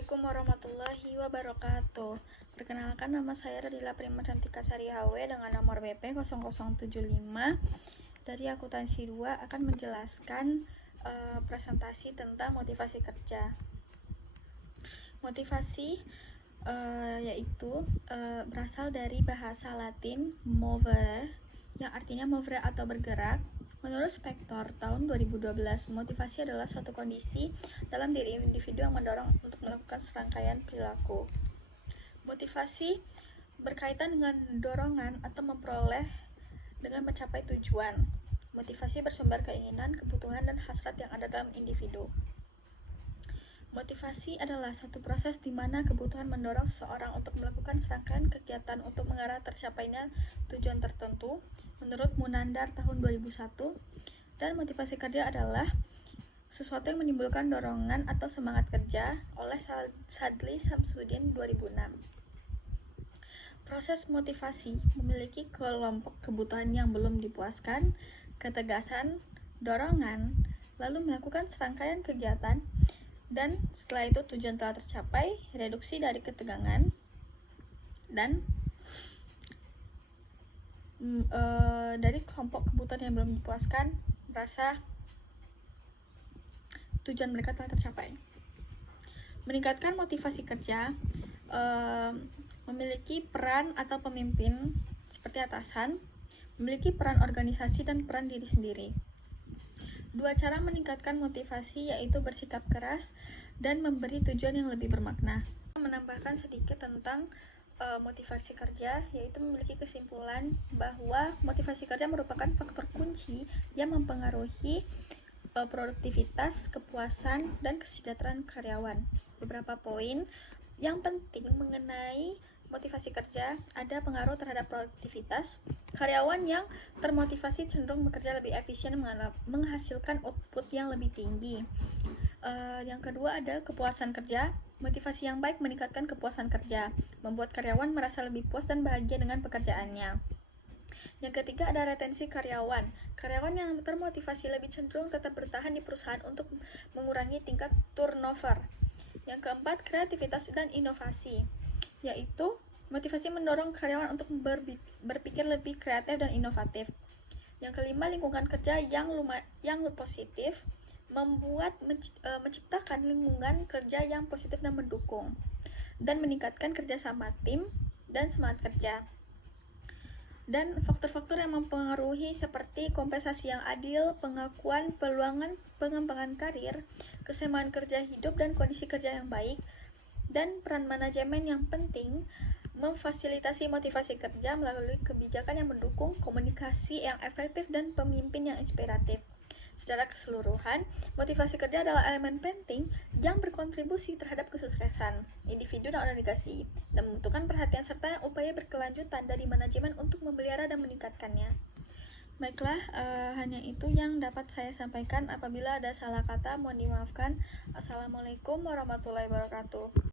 Assalamualaikum warahmatullahi wabarakatuh. Perkenalkan, nama saya Radila Prima Cantika Sari HW dengan nomor BP 0075 dari akuntansi 2 akan menjelaskan presentasi tentang motivasi kerja. Motivasi yaitu berasal dari bahasa Latin movere, yang artinya movere atau bergerak. Menurut Spector tahun 2012, motivasi adalah suatu kondisi dalam diri individu yang mendorong untuk melakukan serangkaian perilaku. Motivasi berkaitan dengan dorongan atau memperoleh dengan mencapai tujuan. Motivasi bersumber keinginan, kebutuhan, dan hasrat yang ada dalam individu. Motivasi adalah suatu proses di mana kebutuhan mendorong seseorang untuk melakukan serangkaian kegiatan untuk mengarah tercapainya tujuan tertentu. Menurut Munandar tahun 2001, dan motivasi kerja adalah sesuatu yang menimbulkan dorongan atau semangat kerja oleh Sadli Samsudin 2006. Proses motivasi memiliki kelompok kebutuhan yang belum dipuaskan, ketegasan, dorongan, lalu melakukan serangkaian kegiatan, dan setelah itu tujuan telah tercapai, reduksi dari ketegangan, dan dari kelompok kebutuhan yang belum dipuaskan, merasa tujuan mereka telah tercapai. Meningkatkan motivasi kerja memiliki peran atau pemimpin seperti atasan, memiliki peran organisasi dan peran diri sendiri. Dua cara meningkatkan motivasi yaitu bersikap keras dan memberi tujuan yang lebih bermakna. Menambahkan sedikit tentang motivasi kerja, yaitu memiliki kesimpulan bahwa motivasi kerja merupakan faktor kunci yang mempengaruhi produktivitas, kepuasan, dan kesejahteraan karyawan. Beberapa poin yang penting mengenai motivasi kerja: ada pengaruh terhadap produktivitas. Karyawan yang termotivasi cenderung bekerja lebih efisien, menghasilkan output yang lebih tinggi. Yang kedua ada kepuasan kerja. Motivasi yang baik meningkatkan kepuasan kerja, membuat karyawan merasa lebih puas dan bahagia dengan pekerjaannya. Yang ketiga ada retensi karyawan. Karyawan yang termotivasi lebih cenderung tetap bertahan di perusahaan untuk mengurangi tingkat turnover. Yang keempat, kreativitas dan inovasi, yaitu motivasi mendorong karyawan untuk berpikir lebih kreatif dan inovatif. Yang kelima, lingkungan kerja yang positif, menciptakan lingkungan kerja yang positif dan mendukung, dan meningkatkan kerjasama tim dan semangat kerja. Dan faktor-faktor yang mempengaruhi seperti kompensasi yang adil, pengakuan, peluang pengembangan karir, keseimbangan kerja hidup dan kondisi kerja yang baik, dan peran manajemen yang penting memfasilitasi motivasi kerja melalui kebijakan yang mendukung, komunikasi yang efektif, dan pemimpin yang inspiratif. Secara keseluruhan, motivasi kerja adalah elemen penting yang berkontribusi terhadap kesuksesan individu dan organisasi, dan membutuhkan perhatian serta upaya berkelanjutan dari manajemen untuk memelihara dan meningkatkannya. Baiklah, hanya itu yang dapat saya sampaikan. Apabila ada salah kata, mohon dimaafkan. Assalamualaikum warahmatullahi wabarakatuh.